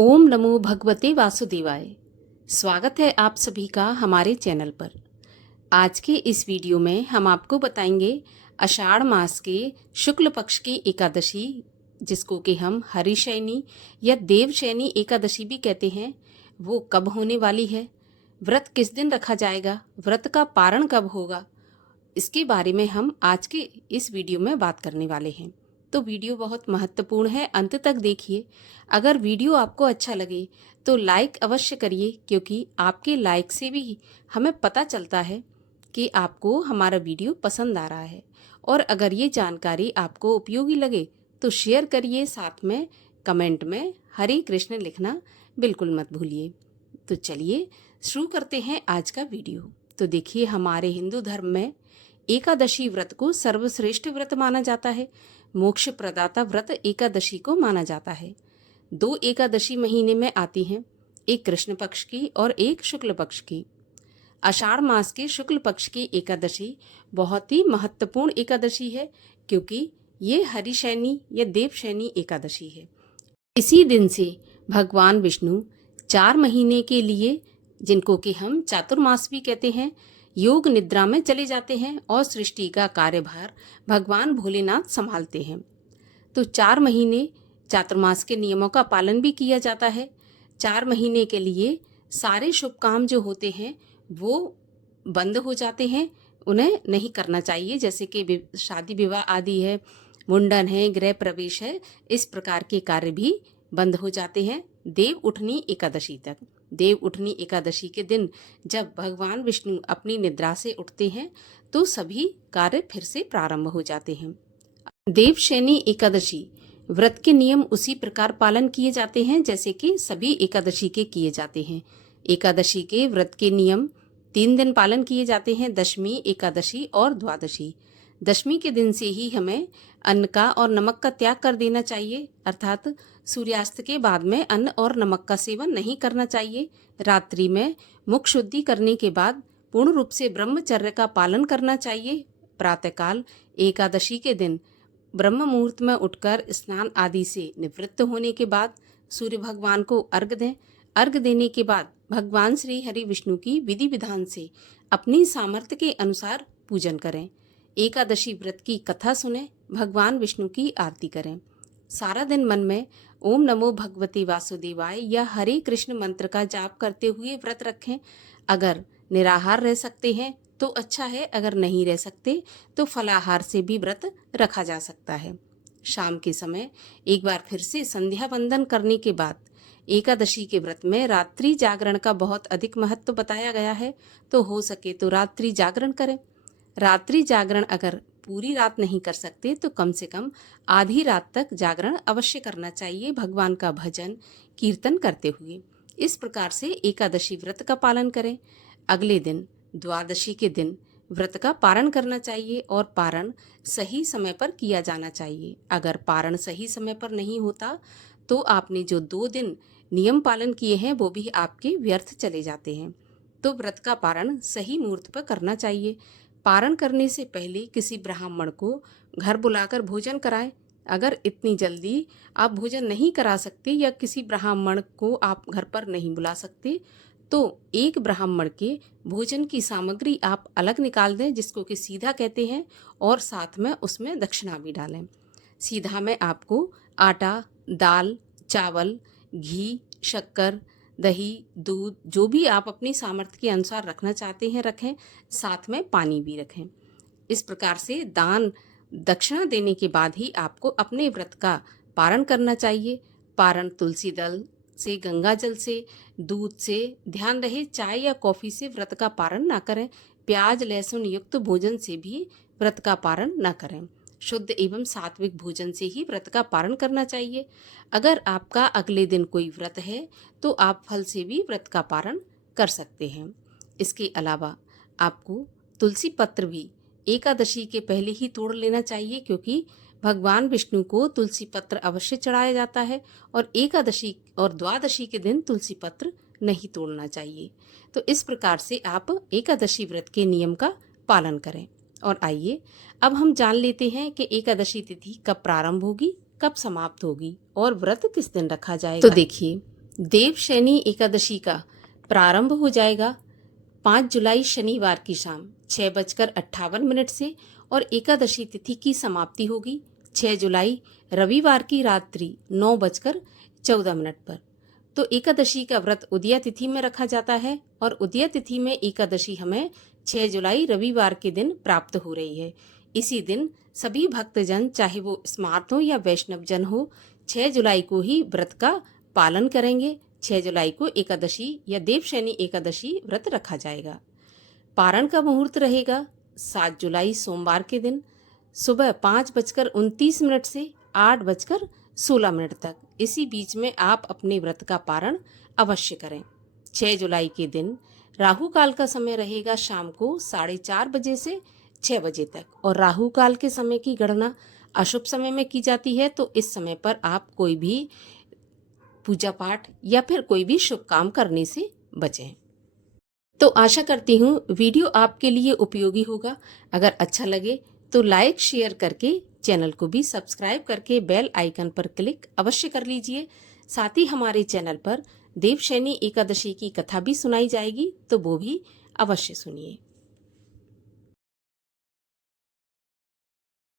ओम नमो भगवते वासुदेवाय। स्वागत है आप सभी का हमारे चैनल पर। आज के इस वीडियो में हम आपको बताएंगे आषाढ़ मास के शुक्ल पक्ष की एकादशी, जिसको कि हम हरिशयनी या देवशयनी एकादशी भी कहते हैं, वो कब होने वाली है, व्रत किस दिन रखा जाएगा, व्रत का पारण कब होगा, इसके बारे में हम आज के इस वीडियो में बात करने वाले हैं। तो वीडियो बहुत महत्वपूर्ण है, अंत तक देखिए। अगर वीडियो आपको अच्छा लगे तो लाइक अवश्य करिए, क्योंकि आपके लाइक से भी हमें पता चलता है कि आपको हमारा वीडियो पसंद आ रहा है। और अगर ये जानकारी आपको उपयोगी लगे तो शेयर करिए, साथ में कमेंट में हरे कृष्ण लिखना बिल्कुल मत भूलिए। तो चलिए शुरू करते हैं आज का वीडियो। तो देखिए, हमारे हिंदू धर्म में एकादशी व्रत को सर्वश्रेष्ठ व्रत माना जाता है। मोक्ष प्रदाता व्रत एकादशी को माना जाता है। 2 एकादशी महीने में आती हैं, एक कृष्ण पक्ष की और एक शुक्ल पक्ष की। आषाढ़ मास के शुक्ल पक्ष की एकादशी बहुत ही महत्वपूर्ण एकादशी है, क्योंकि ये हरिशयनी या देवशयनी एकादशी है। इसी दिन से भगवान विष्णु 4 महीने के लिए, जिनको कि हम चातुर्मास भी कहते हैं, योग निद्रा में चले जाते हैं और सृष्टि का कार्यभार भगवान भोलेनाथ संभालते हैं। तो 4 महीने चातुर्मास के नियमों का पालन भी किया जाता है। 4 महीने के लिए सारे शुभ काम जो होते हैं वो बंद हो जाते हैं, उन्हें नहीं करना चाहिए। जैसे कि शादी विवाह आदि है, मुंडन है, गृह प्रवेश है, इस प्रकार के कार्य भी बंद हो जाते हैं देव उठनी एकादशी तक। देव उठनी एकादशी के दिन जब भगवान विष्णु अपनी निद्रा से उठते हैं तो सभी कार्य फिर से प्रारंभ हो जाते हैं। देवशयनी एकादशी व्रत के नियम उसी प्रकार पालन किए जाते हैं जैसे कि सभी एकादशी के किए जाते हैं। एकादशी के व्रत के नियम 3 दिन पालन किए जाते हैं, दशमी, एकादशी और द्वादशी। दशमी के दिन से ही हमें अन्न का और नमक का त्याग कर देना चाहिए, अर्थात सूर्यास्त के बाद में अन्न और नमक का सेवन नहीं करना चाहिए। रात्रि में मुख शुद्धि करने के बाद पूर्ण रूप से ब्रह्मचर्य का पालन करना चाहिए। प्रातःकाल एकादशी के दिन ब्रह्म मुहूर्त में उठकर स्नान आदि से निवृत्त होने के बाद सूर्य भगवान को अर्घ्य दें। अर्घ्य देने के बाद भगवान श्री हरि विष्णु की विधि विधान से अपनी सामर्थ्य के अनुसार पूजन करें। एकादशी व्रत की कथा सुने, भगवान विष्णु की आरती करें। सारा दिन मन में ओम नमो भगवते वासुदेवाय या हरे कृष्ण मंत्र का जाप करते हुए व्रत रखें। अगर निराहार रह सकते हैं तो अच्छा है, अगर नहीं रह सकते तो फलाहार से भी व्रत रखा जा सकता है। शाम के समय एक बार फिर से संध्या वंदन करने के बाद एकादशी के व्रत में रात्रि जागरण का बहुत अधिक महत्व बताया गया है, तो हो सके तो रात्रि जागरण करें। रात्रि जागरण अगर पूरी रात नहीं कर सकते तो कम से कम आधी रात तक जागरण अवश्य करना चाहिए, भगवान का भजन कीर्तन करते हुए। इस प्रकार से एकादशी व्रत का पालन करें। अगले दिन द्वादशी के दिन व्रत का पारण करना चाहिए और पारण सही समय पर किया जाना चाहिए। अगर पारण सही समय पर नहीं होता तो आपने जो 2 दिन नियम पालन किए हैं वो भी आपके व्यर्थ चले जाते हैं। तो व्रत का पारण सही मुहूर्त पर करना चाहिए। पारण करने से पहले किसी ब्राह्मण को घर बुलाकर भोजन कराएं। अगर इतनी जल्दी आप भोजन नहीं करा सकते या किसी ब्राह्मण को आप घर पर नहीं बुला सकते तो एक ब्राह्मण के भोजन की सामग्री आप अलग निकाल दें, जिसको कि सीधा कहते हैं, और साथ में उसमें दक्षिणा भी डालें। सीधा में आपको आटा, दाल, चावल, घी, शक्कर, दही, दूध, जो भी आप अपनी सामर्थ्य के अनुसार रखना चाहते हैं रखें, साथ में पानी भी रखें। इस प्रकार से दान दक्षिणा देने के बाद ही आपको अपने व्रत का पारण करना चाहिए। पारण तुलसी दल से, गंगा जल से, दूध से, ध्यान रहे चाय या कॉफ़ी से व्रत का पारण ना करें। प्याज लहसुन युक्त भोजन से भी व्रत का पारण ना करें। शुद्ध एवं सात्विक भोजन से ही व्रत का पारण करना चाहिए। अगर आपका अगले दिन कोई व्रत है तो आप फल से भी व्रत का पारण कर सकते हैं। इसके अलावा आपको तुलसी पत्र भी एकादशी के पहले ही तोड़ लेना चाहिए, क्योंकि भगवान विष्णु को तुलसी पत्र अवश्य चढ़ाया जाता है और एकादशी और द्वादशी के दिन तुलसी पत्र नहीं तोड़ना चाहिए। तो इस प्रकार से आप एकादशी व्रत के नियम का पालन करें। और आइए अब हम जान लेते हैं कि एकादशी तिथि कब प्रारंभ होगी, कब समाप्त होगी और व्रत किस दिन रखा जाएगा। तो देखिए, देवशयनी एकादशी का प्रारंभ हो जाएगा 5 जुलाई शनिवार की शाम 6:58 से और एकादशी तिथि की समाप्ति होगी 6 जुलाई रविवार की रात्रि 9:14 पर। तो एकादशी का व्रत उदया तिथि में रखा जाता है और उदया तिथि में एकादशी हमें 6 जुलाई रविवार के दिन प्राप्त हो रही है। इसी दिन सभी भक्तजन, चाहे वो स्मार्त हो या वैष्णव जन हो, 6 जुलाई को ही व्रत का पालन करेंगे। 6 जुलाई को एकादशी या देवशयनी एकादशी व्रत रखा जाएगा। पारण का मुहूर्त रहेगा 7 जुलाई सोमवार के दिन सुबह 5:29 से 8:16 तक। इसी बीच में आप अपने व्रत का पारण अवश्य करें। 6 जुलाई के दिन राहु काल का समय रहेगा शाम को 4:30 बजे से 6 बजे तक और राहु काल के समय की गणना अशुभ समय में की जाती है। तो इस समय पर आप कोई भी पूजा पाठ या फिर कोई भी शुभ काम करने से बचें। तो आशा करती हूँ वीडियो आपके लिए उपयोगी होगा। अगर अच्छा लगे तो लाइक शेयर करके चैनल को भी सब्सक्राइब करके बेल आइकन पर क्लिक अवश्य कर लीजिए। साथ ही हमारे चैनल पर देवशयनी एकादशी की कथा भी सुनाई जाएगी, तो वो भी अवश्य सुनिए।